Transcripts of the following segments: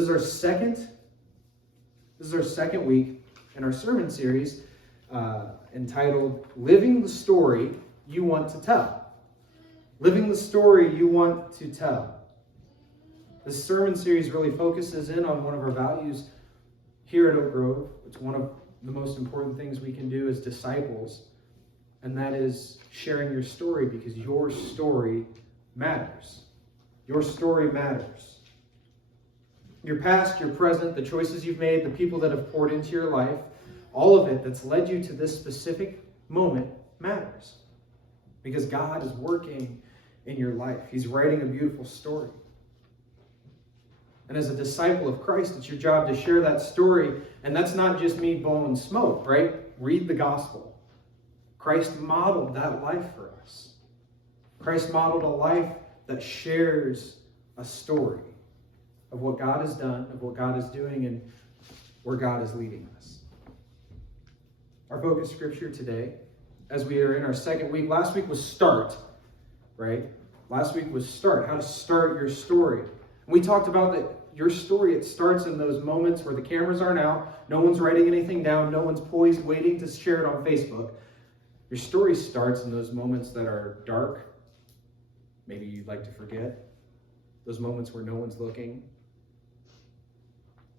This is our second week in our sermon series entitled Living the Story You Want to Tell. Living the Story You Want to Tell. This sermon series really focuses in on one of our values here at Oak Grove. It's one of the most important things we can do as disciples, and that is sharing your story, because your story matters. Your story matters. Your past, your present, the choices you've made, the people that have poured into your life, all of it that's led you to this specific moment matters. Because God is working in your life. He's writing a beautiful story. And as a disciple of Christ, it's your job to share that story. And that's not just me blowing smoke, right? Read the gospel. Christ modeled that life for us. Christ modeled a life that shares a story of what God has done, of what God is doing, and where God is leading us. Our focus scripture today, as we are in our second week, last week was start, right? Last week was start, how to start your story. And we talked about that your story, it starts in those moments where the cameras aren't out, no one's writing anything down, no one's poised waiting to share it on Facebook. Your story starts in those moments that are dark, maybe you'd like to forget, those moments where no one's looking.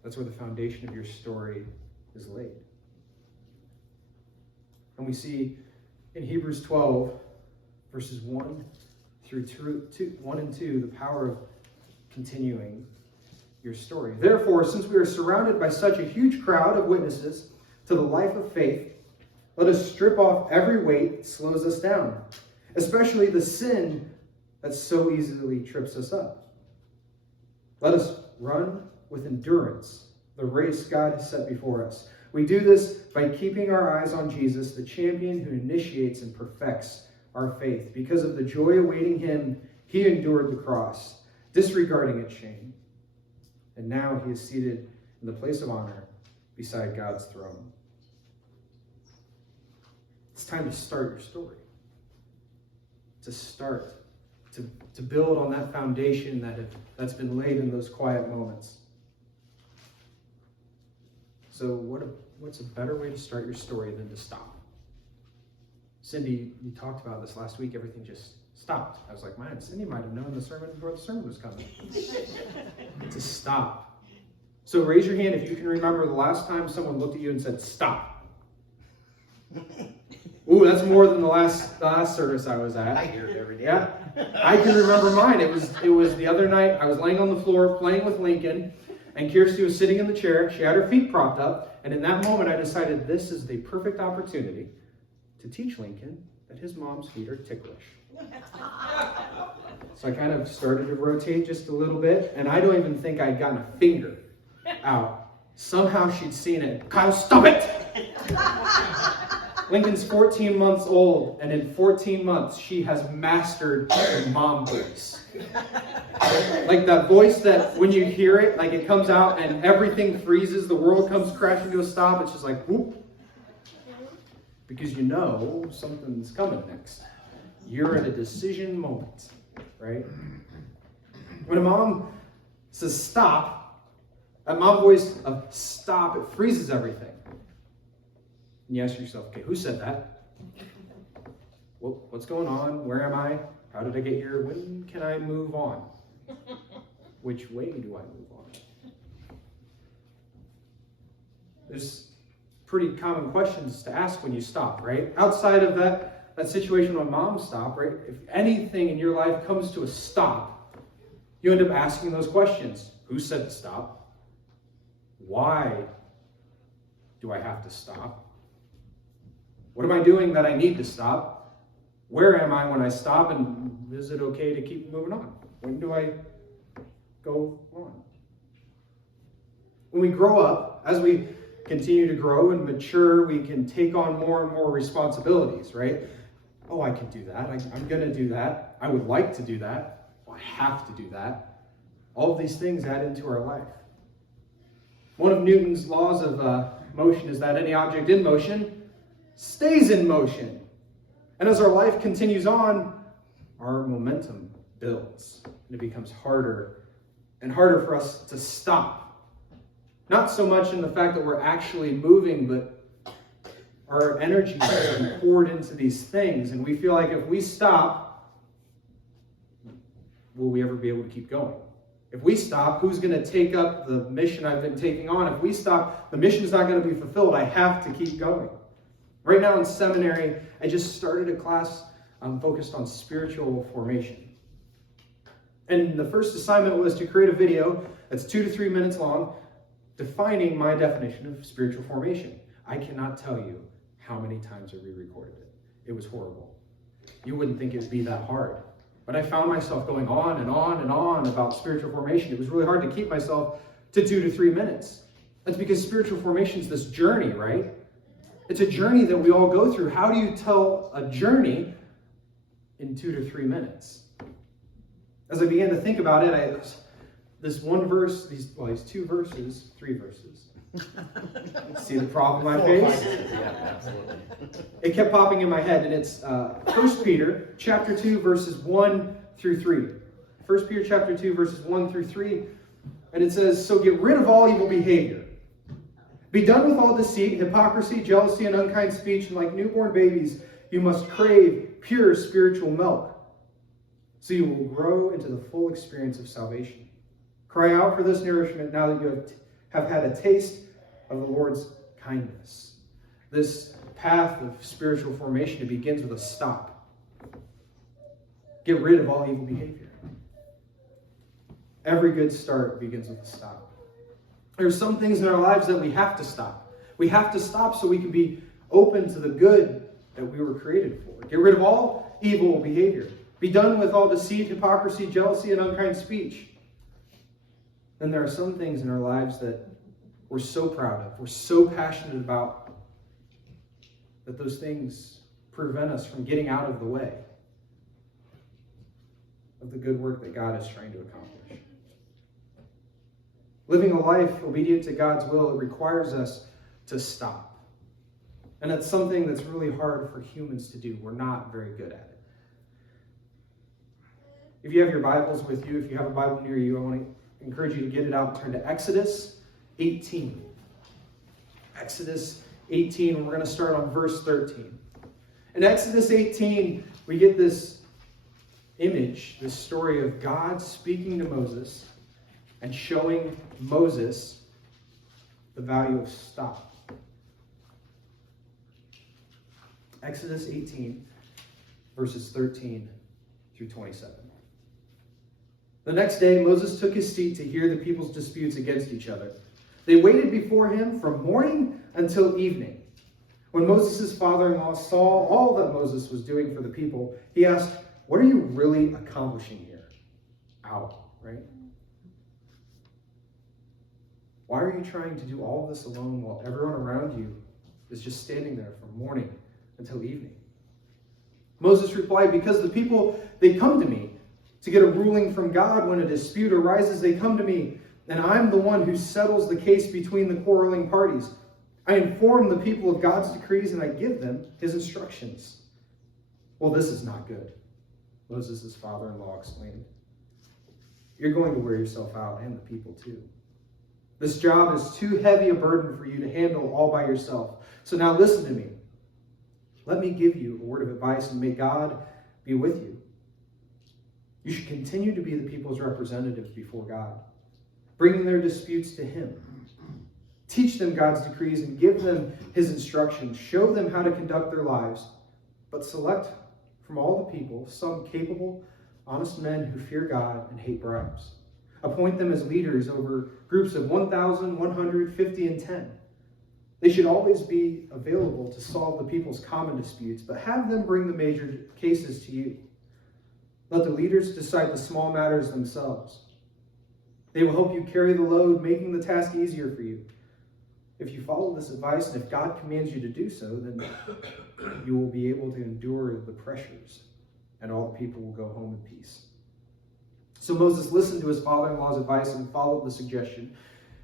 That's where the foundation of your story is laid. And we see in Hebrews 12, verses 1 through 1 and 2, the power of continuing your story. Therefore, since we are surrounded by such a huge crowd of witnesses to the life of faith, let us strip off every weight that slows us down, especially the sin that so easily trips us up. Let us run with endurance the race God has set before us. We do this by keeping our eyes on Jesus, the champion who initiates and perfects our faith. Because of the joy awaiting him, he endured the cross, disregarding its shame. And now he is seated in the place of honor beside God's throne. It's time to start your story. To start. To build on that foundation that's been laid in those quiet moments. So what's a better way to start your story than to stop? Cindy, you talked about this last week. Everything just stopped. I was like, man, Cindy might have known the sermon before the sermon was coming. To stop. So raise your hand if you can remember the last time someone looked at you and said, stop. Ooh, that's more than the last service I was at. I hear it every day. Yeah, I can remember mine. It was the other night. I was laying on the floor playing with Lincoln, and Kirsty was sitting in the chair. She had her feet propped up, and in that moment I decided this is the perfect opportunity to teach Lincoln that his mom's feet are ticklish. So I kind of started to rotate just a little bit, and I don't even think I'd gotten a finger out. Somehow she'd seen it. Kyle, stop it! Lincoln's 14 months old, and in 14 months, she has mastered the mom voice. Like that voice that when you hear it, like it comes out and everything freezes, the world comes crashing to a stop. It's just like, whoop. Because you know something's coming next. You're at a decision moment, right? When a mom says stop, that mom voice of stop, it freezes everything. And you ask yourself, okay, who said that? Well, what's going on? Where am I? How did I get here? When can I move on? Which way do I move on? There's pretty common questions to ask when you stop, right? Outside of that situation when mom stopped, right? If anything in your life comes to a stop, you end up asking those questions. Who said to stop? Why do I have to stop? What am I doing that I need to stop? Where am I when I stop? And is it okay to keep moving on? When do I go on? When we grow up, as we continue to grow and mature, we can take on more and more responsibilities, right? Oh, I can do that. I'm going to do that. I would like to do that. Oh, I have to do that. All of these things add into our life. One of Newton's laws of motion is that any object in motion stays in motion. And as our life continues on, our momentum builds. And it becomes harder and harder for us to stop. Not so much in the fact that we're actually moving, but our energy is being poured into these things. And we feel like if we stop, will we ever be able to keep going? If we stop, who's going to take up the mission I've been taking on? If we stop, the mission's not going to be fulfilled. I have to keep going. Right now in seminary, I just started a class focused on spiritual formation. And the first assignment was to create a video that's 2 to 3 minutes long, defining my definition of spiritual formation. I cannot tell you how many times I re-recorded it. It was horrible. You wouldn't think it would be that hard. But I found myself going on and on and on about spiritual formation. It was really hard to keep myself to 2 to 3 minutes. That's because spiritual formation is this journey, right? It's a journey that we all go through. How do you tell a journey in 2 to 3 minutes? As I began to think about it, this one verse, these 3 verses. See the problem I face? Yeah, absolutely. It kept popping in my head, and it's 1 Peter chapter 2, verses 1 through 3. 1 Peter chapter 2, verses 1 through 3. And it says, "So get rid of all evil behavior. Be done with all deceit, hypocrisy, jealousy, and unkind speech, and like newborn babies, you must crave pure spiritual milk, so you will grow into the full experience of salvation. Cry out for this nourishment now that you have had a taste of the Lord's kindness." This path of spiritual formation, it begins with a stop. Get rid of all evil behavior. Every good start begins with a stop. There's some things in our lives that we have to stop. We have to stop so we can be open to the good that we were created for. Get rid of all evil behavior. Be done with all deceit, hypocrisy, jealousy, and unkind speech. Then there are some things in our lives that we're so proud of, we're so passionate about, that those things prevent us from getting out of the way of the good work that God is trying to accomplish. Living a life obedient to God's will, it requires us to stop. And it's something that's really hard for humans to do. We're not very good at it. If you have your Bibles with you, if you have a Bible near you, I want to encourage you to get it out and turn to Exodus 18. Exodus 18, and we're going to start on verse 13. In Exodus 18, we get this image, this story of God speaking to Moses and showing Moses the value of stop. Exodus 18, verses 13 through 27. The next day, Moses took his seat to hear the people's disputes against each other. They waited before him from morning until evening. When Moses' father-in-law saw all that Moses was doing for the people, he asked, "What are you really accomplishing here?" Ow, right? Why are you trying to do all of this alone while everyone around you is just standing there from morning until evening? Moses replied, "Because the people, they come to me to get a ruling from God. When a dispute arises, they come to me, and I'm the one who settles the case between the quarreling parties. I inform the people of God's decrees, and I give them his instructions." "Well, this is not good," Moses' father-in-law exclaimed. "You're going to wear yourself out, and the people too. This job is too heavy a burden for you to handle all by yourself. So now listen to me. Let me give you a word of advice, and may God be with you. You should continue to be the people's representatives before God, bringing their disputes to him. Teach them God's decrees and give them his instructions. Show them how to conduct their lives, but select from all the people some capable, honest men who fear God and hate bribes. Appoint them as leaders over groups of 1,000, 150, and 10. They should always be available to solve the people's common disputes, but have them bring the major cases to you. Let the leaders decide the small matters themselves. They will help you carry the load, making the task easier for you. If you follow this advice, and if God commands you to do so, then you will be able to endure the pressures, and all the people will go home in peace." So Moses listened to his father-in-law's advice and followed the suggestion.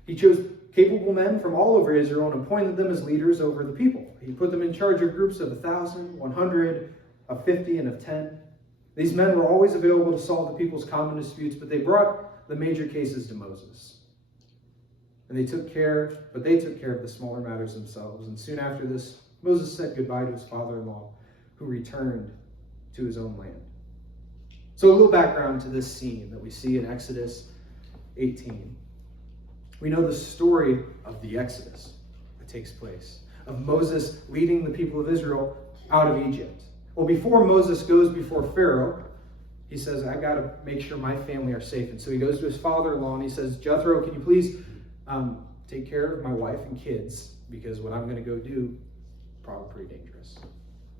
He chose capable men from all over Israel and appointed them as leaders over the people. He put them in charge of groups of 1,000, 100, of 50, and of 10. These men were always available to solve the people's common disputes, but they brought the major cases to Moses. And they took care of the smaller matters themselves. And soon after this, Moses said goodbye to his father-in-law, who returned to his own land. So a little background to this scene that we see in Exodus 18. We know the story of the Exodus that takes place, of Moses leading the people of Israel out of Egypt. Well, before Moses goes before Pharaoh, he says, I got to make sure my family are safe. And so he goes to his father-in-law and he says, Jethro, can you please take care of my wife and kids? Because what I'm going to go do, probably pretty dangerous.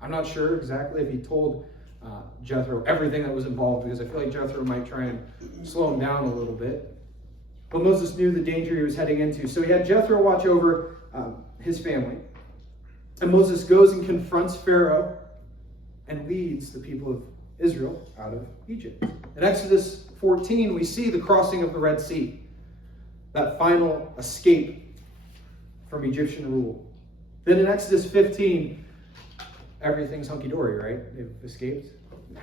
I'm not sure exactly if he told Jethro everything that was involved, because I feel like Jethro might try and slow him down a little bit. But Moses knew the danger he was heading into. So he had Jethro watch over his family. And Moses goes and confronts Pharaoh and leads the people of Israel out of Egypt. In Exodus 14, we see the crossing of the Red Sea, that final escape from Egyptian rule. Then in Exodus 15, everything's hunky-dory, right? They've escaped? Nah,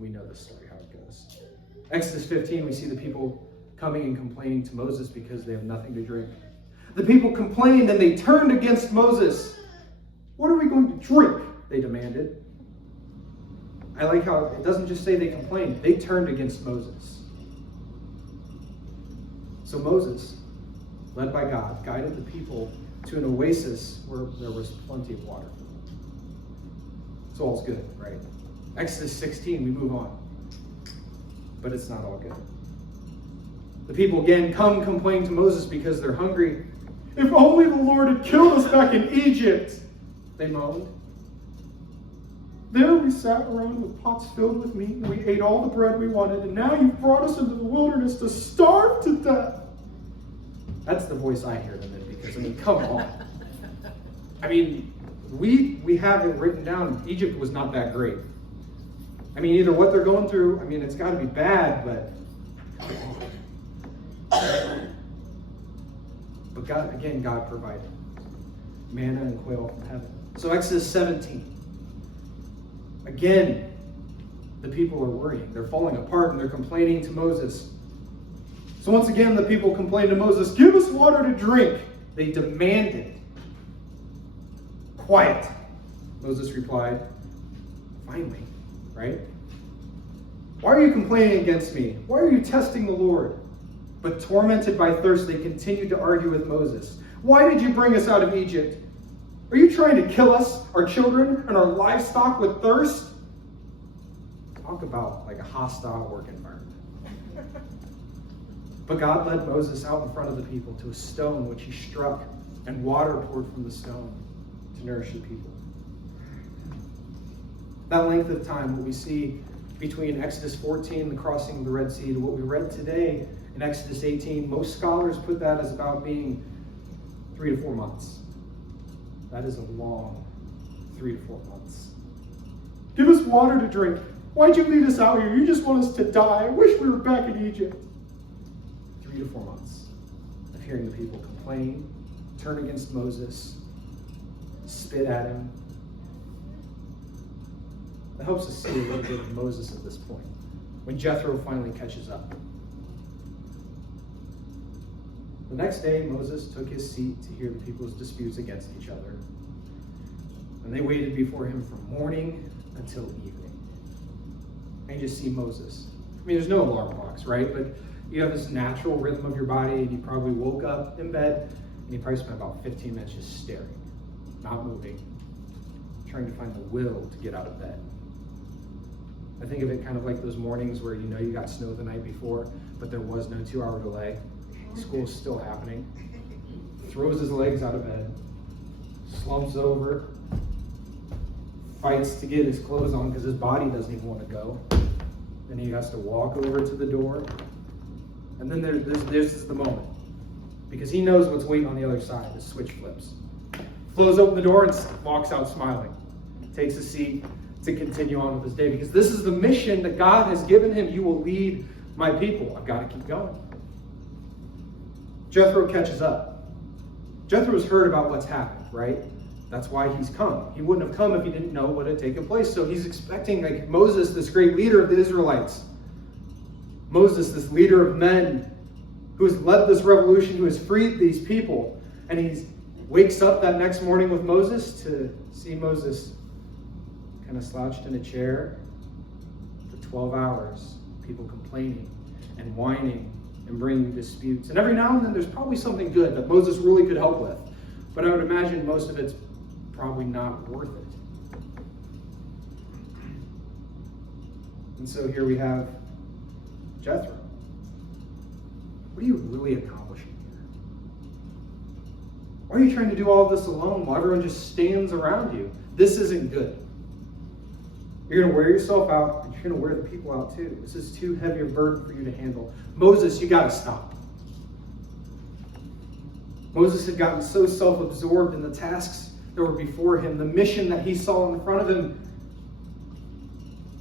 we know the story, how it goes. Exodus 15, we see the people coming and complaining to Moses because they have nothing to drink. The people complained and they turned against Moses. What are we going to drink? They demanded. I like how it doesn't just say they complained. They turned against Moses. So Moses, led by God, guided the people to an oasis where there was plenty of water. So all's good, right? Exodus 16, we move on. But it's not all good. The people again come complain to Moses because they're hungry. If only the Lord had killed us back in Egypt, they moaned. There we sat around with pots filled with meat, and we ate all the bread we wanted, and now you've brought us into the wilderness to starve to death. That's the voice I hear them in, because, come on. We have it written down. Egypt was not that great. Either what they're going through, it's got to be bad, but God provided manna and quail from heaven. So Exodus 17. Again, the people are worrying. They're falling apart and they're complaining to Moses. So once again, the people complain to Moses, give us water to drink. They demanded. Quiet. Moses replied, finally, right? Why are you complaining against me? Why are you testing the Lord? But tormented by thirst, they continued to argue with Moses. Why did you bring us out of Egypt? Are you trying to kill us, our children, and our livestock with thirst? Talk about like a hostile work environment. But God led Moses out in front of the people to a stone which he struck, and water poured from the stone to nourish the people. That length of time, what we see between Exodus 14, the crossing of the Red Sea, to what we read today in Exodus 18, most scholars put that as about being 3 to 4 months. That is a long 3 to 4 months. Give us water to drink. Why'd you lead us out here? You just want us to die. I wish we were back in Egypt. 3 to 4 months of hearing the people complain, turn against Moses, spit at him. That helps us see a little bit of Moses at this point, when Jethro finally catches up. The next day, Moses took his seat to hear the people's disputes against each other. And they waited before him from morning until evening. And you just see Moses. There's no alarm clocks, right? But you have this natural rhythm of your body, and you probably woke up in bed, and you probably spent about 15 minutes just staring, not moving, trying to find the will to get out of bed. I think of it kind of like those mornings where you got snow the night before, but there was no 2-hour delay. School's still happening. Throws his legs out of bed, slumps over, fights to get his clothes on because his body doesn't even want to go. Then he has to walk over to the door. And then this is the moment. Because he knows what's waiting on the other side. The switch flips. Flows open the door and walks out smiling. Takes a seat to continue on with his day. Because this is the mission that God has given him. You will lead my people. I've got to keep going. Jethro catches up. Jethro's heard about what's happened, right? That's why he's come. He wouldn't have come if he didn't know what had taken place. So he's expecting, like Moses, this great leader of the Israelites. Moses, this leader of men, who has led this revolution, who has freed these people. And he wakes up that next morning with Moses to see Moses kind of slouched in a chair for 12 hours, people complaining and whining and bringing disputes. And every now and then there's probably something good that Moses really could help with. But I would imagine most of it's probably not worth it. And so here we have Jethro. What are you really accomplishing here? Why are you trying to do all of this alone while everyone just stands around you? This isn't good. You're going to wear yourself out, and you're going to wear the people out too. This is too heavy a burden for you to handle. Moses, you got to stop. Moses had gotten so self-absorbed in the tasks that were before him, the mission that he saw in front of him.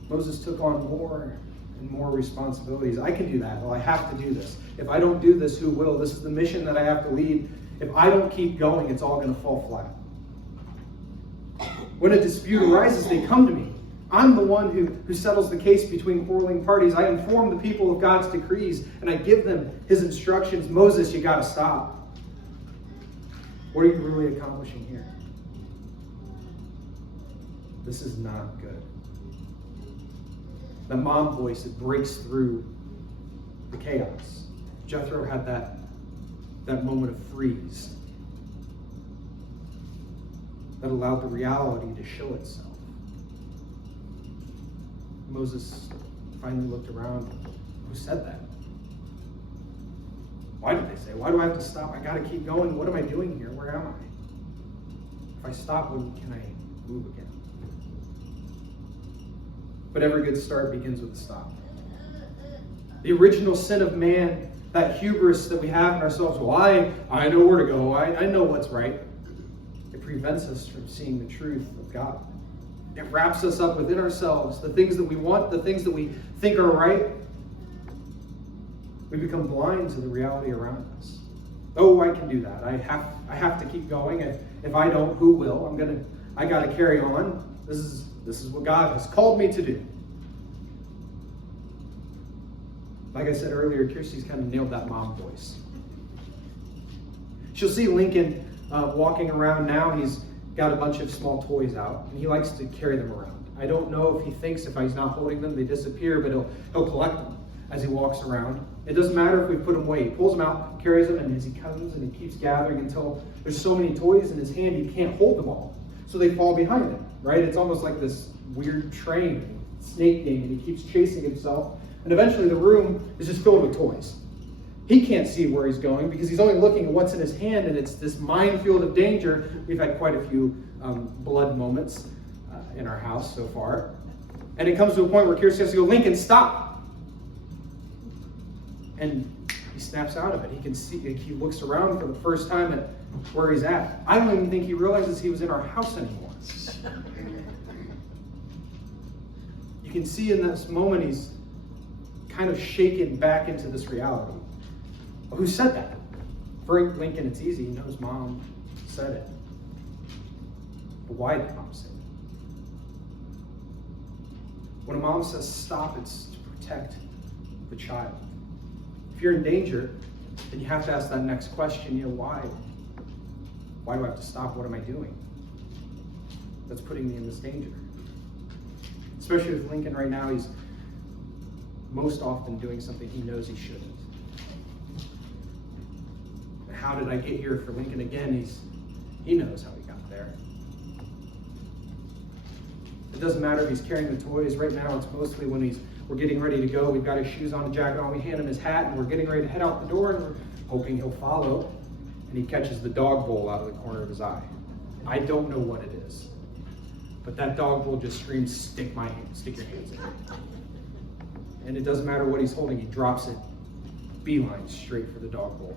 Moses took on more and more responsibilities. I can do that. Well, I have to do this. If I don't do this, who will? This is the mission that I have to lead. If I don't keep going, it's all going to fall flat. When a dispute arises, they come to me. I'm the one who settles the case between quarreling parties. I inform the people of God's decrees, and I give them his instructions. Moses, you got to stop. What are you really accomplishing here? This is not good. The mom voice that breaks through the chaos. Jethro had that moment of freeze that allowed the reality to show itself. Moses finally looked around. Who said that? Why did they say? Why do I have to stop? I got to keep going. What am I doing here? Where am I? If I stop, when can I move again? But every good start begins with a stop. The original sin of man, that hubris that we have in ourselves, well, I know where to go. I know what's right. It prevents us from seeing the truth of God. It wraps us up within ourselves, the things that we want, the things that we think are right. We become blind to the reality around us. Oh, I can do that. I have to keep going. If I don't, who will? I got to carry on. This is what God has called me to do. Like I said earlier, Kirsty's kind of nailed that mom voice. She'll see Lincoln walking around now. He's got a bunch of small toys out, and he likes to carry them around. I don't know if he thinks if he's not holding them, they disappear, but he'll collect them as he walks around. It doesn't matter if we put them away. He pulls them out, carries them, and as he comes and he keeps gathering until there's so many toys in his hand, he can't hold them all. So they fall behind him, right? It's almost like this weird train, snake game, and he keeps chasing himself. And eventually the room is just filled with toys. He can't see where he's going because he's only looking at what's in his hand, and it's this minefield of danger. We've had quite a few blood moments in our house so far. And it comes to a point where Kirsty has to go, Lincoln, stop! And he snaps out of it. He can see, he looks around for the first time at where he's at. I don't even think he realizes he was in our house anymore. You can see in this moment he's kind of shaken back into this reality. Well, who said that? For Lincoln, it's easy. He knows mom said it. But why did mom say it? When a mom says stop, it's to protect the child. If you're in danger, then you have to ask that next question, why? Why do I have to stop? What am I doing? That's putting me in this danger. Especially with Lincoln right now, he's most often doing something he knows he shouldn't. How did I get here for Lincoln again? He knows how he got there. It doesn't matter if he's carrying the toys. Right now, it's mostly when we're getting ready to go. We've got his shoes on, a jacket on. We hand him his hat, and we're getting ready to head out the door, and we're hoping he'll follow. And he catches the dog bowl out of the corner of his eye. I don't know what it is, but that dog bowl just screams, stick your hands in it. And it doesn't matter what he's holding. He drops it, beeline straight for the dog bowl.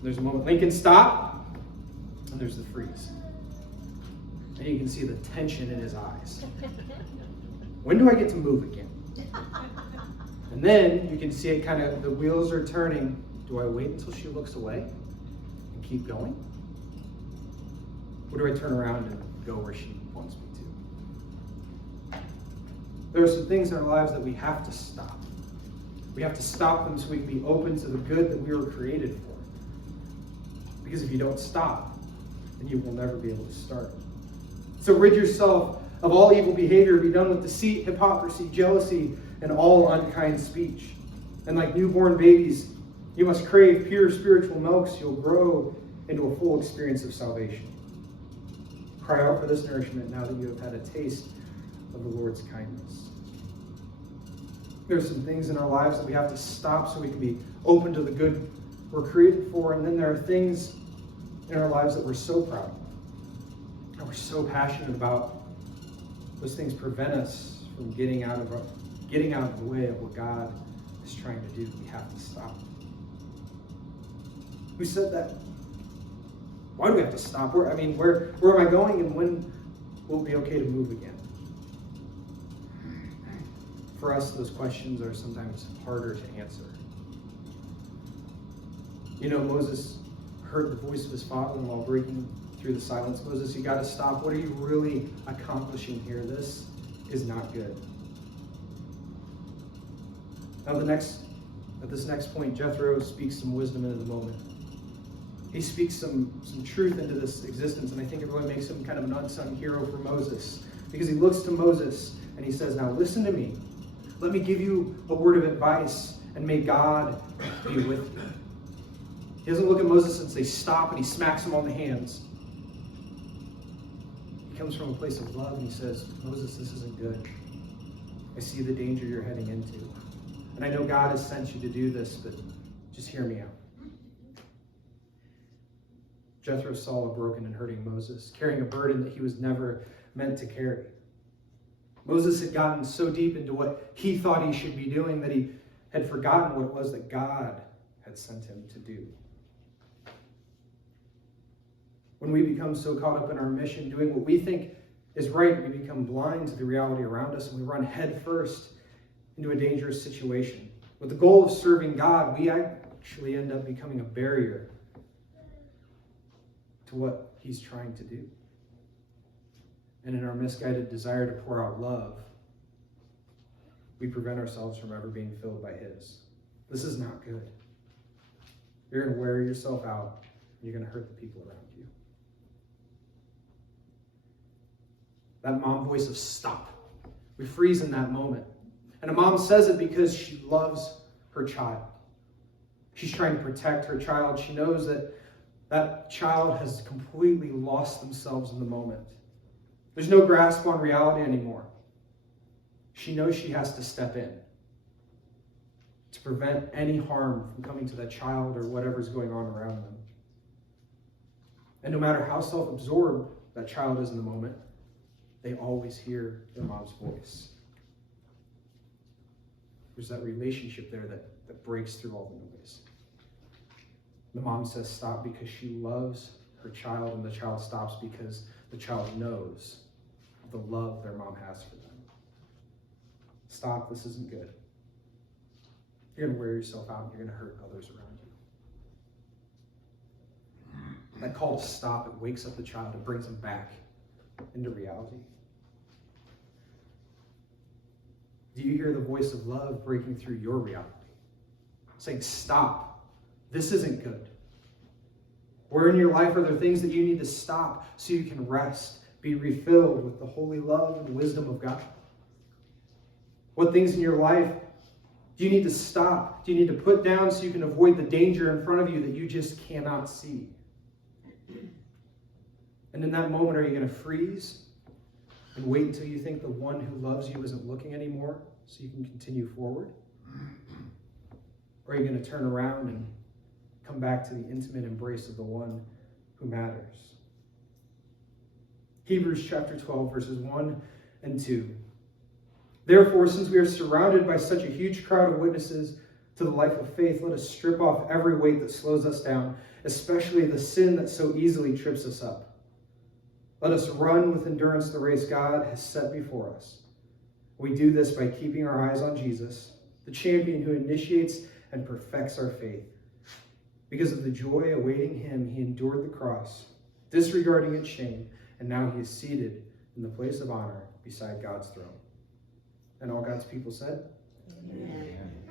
There's a moment, Lincoln, stop! And there's the freeze. And you can see the tension in his eyes. When do I get to move again? And then you can see it kind of, the wheels are turning. Do I wait until she looks away and keep going? Or do I turn around and go where she wants me to? There are some things in our lives that we have to stop. We have to stop them so we can be open to the good that we were created for. Because if you don't stop, then you will never be able to start. So rid yourself of all evil behavior. Be done with deceit, hypocrisy, jealousy, and all unkind speech. And like newborn babies, you must crave pure spiritual milk so you'll grow into a full experience of salvation. Cry out for this nourishment now that you have had a taste of the Lord's kindness. There's some things in our lives that we have to stop so we can be open to the good we're created for. And then there are things in our lives that we're so proud of and we're so passionate about. Those things prevent us from getting out of the way of what God is trying to do. We have to stop. Who said that? Why do we have to stop? Where am I going, and when will it be okay to move again? For us, those questions are sometimes harder to answer. Moses heard the voice of his father, and while breaking through the silence, Moses, you got to stop. What are you really accomplishing here? This is not good. Now, at this next point, Jethro speaks some wisdom into the moment. He speaks some truth into this existence, and I think it really makes him kind of an unsung hero for Moses, because he looks to Moses and he says, now listen to me. Let me give you a word of advice, and may God be with you. He doesn't look at Moses and say, stop, and he smacks him on the hands. He comes from a place of love, and he says, Moses, this isn't good. I see the danger you're heading into. And I know God has sent you to do this, but just hear me out. Jethro saw a broken and hurting Moses, carrying a burden that he was never meant to carry. Moses had gotten so deep into what he thought he should be doing that he had forgotten what it was that God had sent him to do. When we become so caught up in our mission, doing what we think is right, we become blind to the reality around us, and we run headfirst into a dangerous situation. With the goal of serving God, we actually end up becoming a barrier to what he's trying to do. And in our misguided desire to pour out love, we prevent ourselves from ever being filled by his. This is not good. You're going to wear yourself out, and you're going to hurt the people around you. That mom voice of stop. We freeze in that moment. And a mom says it because she loves her child. She's trying to protect her child. She knows that that child has completely lost themselves in the moment. There's no grasp on reality anymore. She knows she has to step in to prevent any harm from coming to that child or whatever's going on around them. And no matter how self-absorbed that child is in the moment, they always hear their mom's voice. There's that relationship there that breaks through all the noise. The mom says stop because she loves her child, and the child stops because the child knows the love their mom has for them. Stop, this isn't good. You're going to wear yourself out, and you're going to hurt others around you. That call to stop, it wakes up the child and brings them back into reality. Do you hear the voice of love breaking through your reality? Saying, stop, this isn't good. Where in your life are there things that you need to stop so you can rest, be refilled with the holy love and wisdom of God? What things in your life do you need to stop? Do you need to put down so you can avoid the danger in front of you that you just cannot see? And in that moment, are you going to freeze and wait until you think the one who loves you isn't looking anymore so you can continue forward? Or are you going to turn around and come back to the intimate embrace of the one who matters? Hebrews chapter 12, verses 1 and 2. Therefore, since we are surrounded by such a huge crowd of witnesses to the life of faith, let us strip off every weight that slows us down, especially the sin that so easily trips us up. Let us run with endurance the race God has set before us. We do this by keeping our eyes on Jesus, the champion who initiates and perfects our faith. Because of the joy awaiting him, he endured the cross, disregarding its shame, and now he is seated in the place of honor beside God's throne. And all God's people said, Amen.